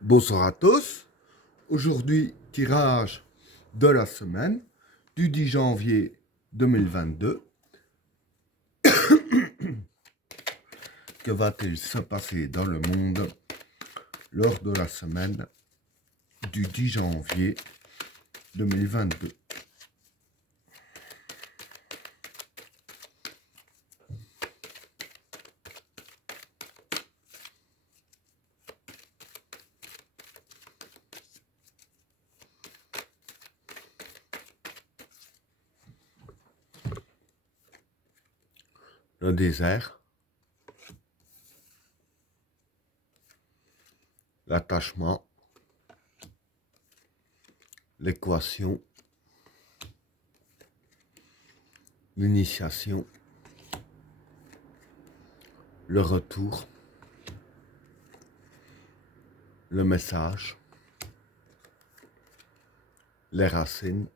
Bonsoir à tous. Aujourd'hui, tirage de la semaine du 10 janvier 2022. Que va-t-il se passer dans le monde lors de la semaine du 10 janvier 2022? Le désert, l'attachement, l'équation, l'initiation, le retour, le message, les racines,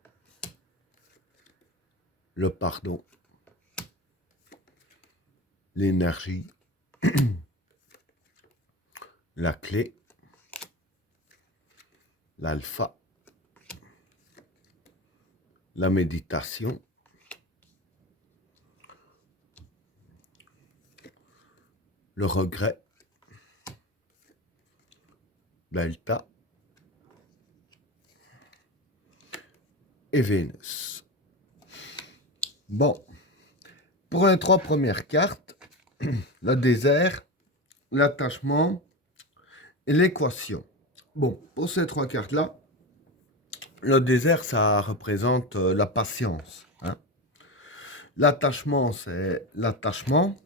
le pardon, l'énergie, la clé, l'alpha, la méditation, le regret, delta et Vénus. Bon, pour les trois premières cartes, le désert, l'attachement et l'équation. Bon, pour ces trois cartes-là, le désert, ça représente la patience. Hein. L'attachement, c'est l'attachement.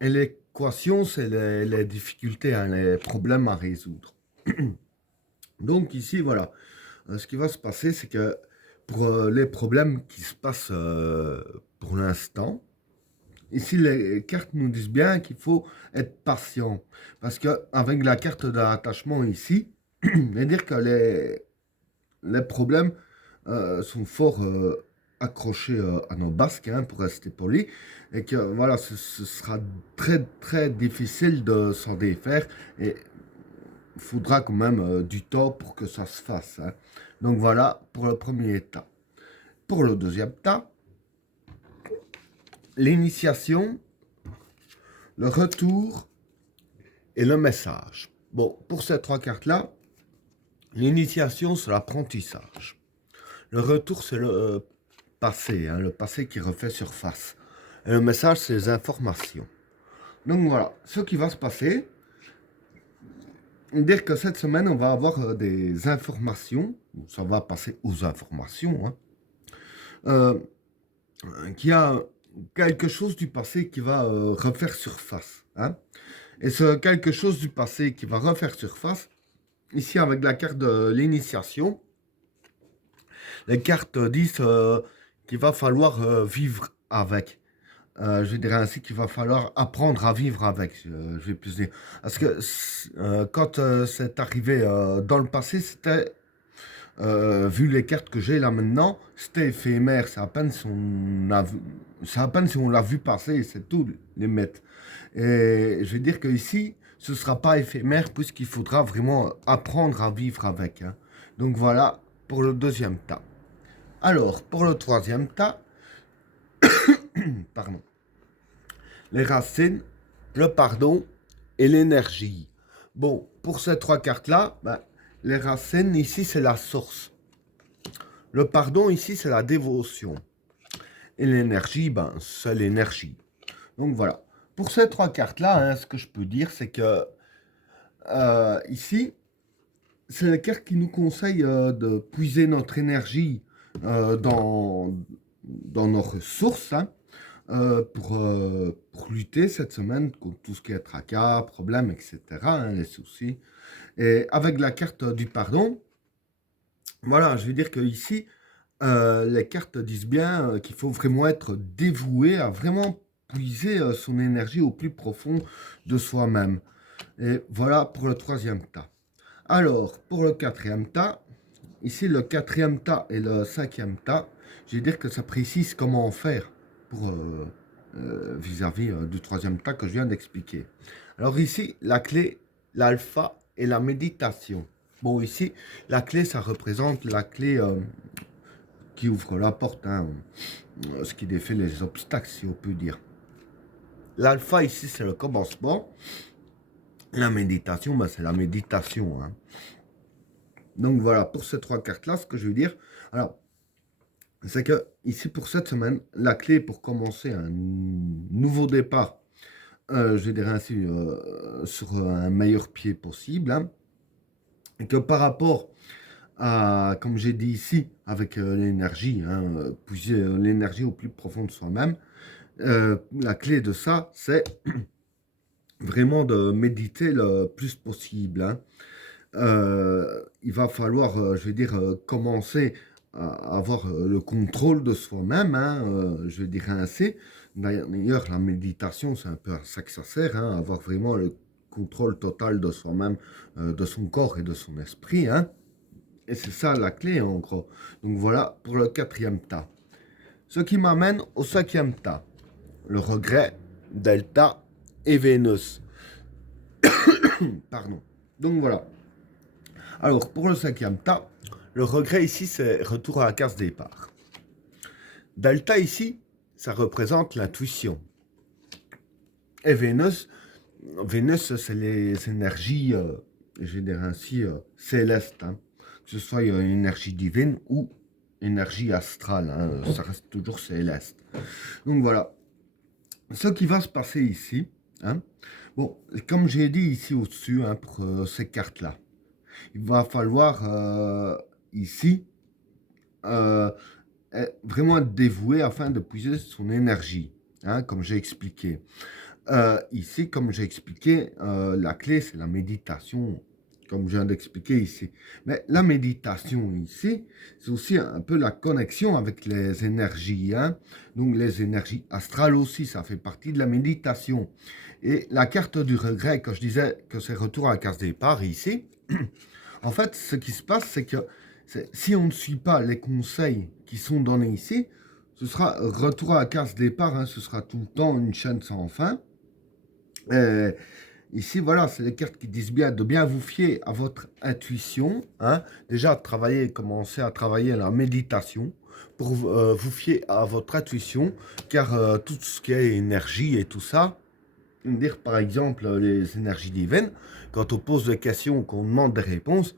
Et l'équation, c'est les difficultés, hein, les problèmes à résoudre. Donc ici, voilà. Ce qui va se passer, c'est que pour les problèmes qui se passent pour l'instant, ici, les cartes nous disent bien qu'il faut être patient. Parce qu'avec la carte de l'attachement ici, c'est-à-dire que les problèmes sont fort accrochés à nos basques, hein, pour rester poli, et que voilà, ce sera très très difficile de s'en défaire, et il faudra quand même du temps pour que ça se fasse. Hein. Donc voilà pour le premier état. Pour le deuxième état, l'initiation, le retour et le message. Bon, pour ces trois cartes-là, l'initiation, c'est l'apprentissage. Le retour, c'est le passé, hein, le passé qui refait surface. Et le message, c'est les informations. Donc voilà, ce qui va se passer, dire que cette semaine, on va avoir des informations, ça va passer aux informations, hein, euh, qu'il y a quelque chose du passé qui va refaire surface. Hein. Et ce quelque chose du passé qui va refaire surface, ici avec la carte de l'initiation, les cartes disent qu'il va falloir vivre avec. Je dirais ainsi qu'il va falloir apprendre à vivre avec, je vais plus dire. Parce que quand c'est arrivé dans le passé, c'était, vu les cartes que j'ai là maintenant, c'était éphémère. C'est à peine si on a vu, c'est à peine si on l'a vu passer, c'est tout, les mettre. Et je vais dire que ici, ce ne sera pas éphémère puisqu'il faudra vraiment apprendre à vivre avec. Hein. Donc voilà pour le deuxième tas. Alors, pour le troisième tas, pardon, les racines, le pardon et l'énergie. Bon, pour ces trois cartes-là, ben, les racines, ici, c'est la source. Le pardon, ici, c'est la dévotion. Et l'énergie, ben, c'est l'énergie. Donc voilà. Pour ces trois cartes-là, hein, ce que je peux dire, c'est que ici, c'est les cartes qui nous conseillent de puiser notre énergie dans nos ressources, hein, pour lutter cette semaine contre tout ce qui est tracas, problèmes, etc., hein, les soucis. Et avec la carte du pardon, voilà, je veux dire que ici, les cartes disent bien qu'il faut vraiment être dévoué à vraiment puiser son énergie au plus profond de soi-même. Et voilà pour le troisième tas. Alors, pour le quatrième tas, ici le quatrième tas et le cinquième tas, je vais dire que ça précise comment faire pour vis-à-vis du troisième tas que je viens d'expliquer. Alors ici, la clé, l'alpha et la méditation. Bon, ici, la clé, ça représente la clé qui ouvre la porte, hein, ce qui défait les obstacles, si on peut dire. L'alpha, ici, c'est le commencement. La méditation, ben, c'est la méditation. Hein. Donc voilà, pour ces trois cartes-là, ce que je veux dire, alors, c'est que ici, pour cette semaine, la clé pour commencer un nouveau départ, je dirais ainsi, sur un meilleur pied possible, hein, et que par rapport à, comme j'ai dit ici, avec l'énergie, hein, puiser l'énergie au plus profond de soi-même, la clé de ça, c'est vraiment de méditer le plus possible. Hein. Il va falloir, je vais dire, commencer à avoir le contrôle de soi-même, hein, je dirais ainsi. D'ailleurs, la méditation, c'est un peu à ça que ça sert, hein, avoir vraiment le contrôle total de soi-même, de son corps et de son esprit. Hein. Et c'est ça la clé, en gros. Donc voilà pour le quatrième tas. Ce qui m'amène au cinquième tas. Le regret, Delta et Vénus. Pardon. Donc voilà. Alors, pour le cinquième tas, le regret ici, c'est retour à la case départ. Delta ici, ça représente l'intuition. Et Vénus, c'est les énergies, je dirais ainsi, célestes. Hein. Que ce soit une énergie divine ou énergie astrale. Hein, ça reste toujours céleste. Donc voilà. Ce qui va se passer ici, hein, bon, comme j'ai dit ici au-dessus, hein, pour ces cartes-là, il va falloir ici vraiment être dévoué afin de puiser son énergie, hein, comme j'ai expliqué. Ici, comme j'ai expliqué, la clé, c'est la méditation, comme je viens d'expliquer ici. Mais la méditation ici, c'est aussi un peu la connexion avec les énergies. Hein. Donc les énergies astrales aussi, ça fait partie de la méditation. Et la carte du regret, quand je disais que c'est retour à la case départ ici, en fait, ce qui se passe, c'est que si on ne suit pas les conseils qui sont donnés ici, ce sera retour à la case départ, hein, ce sera tout le temps une chaîne sans fin. Ici, voilà, c'est les cartes qui disent bien de bien vous fier à votre intuition. Hein. Déjà, commencer à travailler la méditation pour vous fier à votre intuition, car tout ce qui est énergie et tout ça, dire par exemple les énergies divines, quand on pose des questions, qu'on demande des réponses,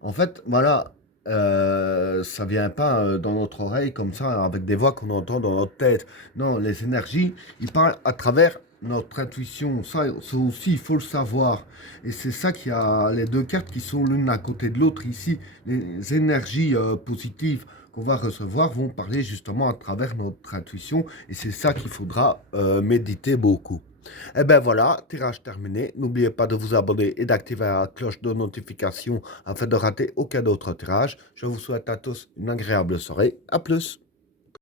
en fait, voilà, ça vient pas dans notre oreille comme ça, avec des voix qu'on entend dans notre tête. Non, les énergies, ils parlent à travers notre intuition. Ça aussi, il faut le savoir. Et c'est ça qu'il y a les deux cartes qui sont l'une à côté de l'autre ici. Les énergies positives qu'on va recevoir vont parler justement à travers notre intuition. Et c'est ça qu'il faudra méditer beaucoup. Et ben voilà, tirage terminé. N'oubliez pas de vous abonner et d'activer la cloche de notification afin de rater aucun autre tirage. Je vous souhaite à tous une agréable soirée. À plus.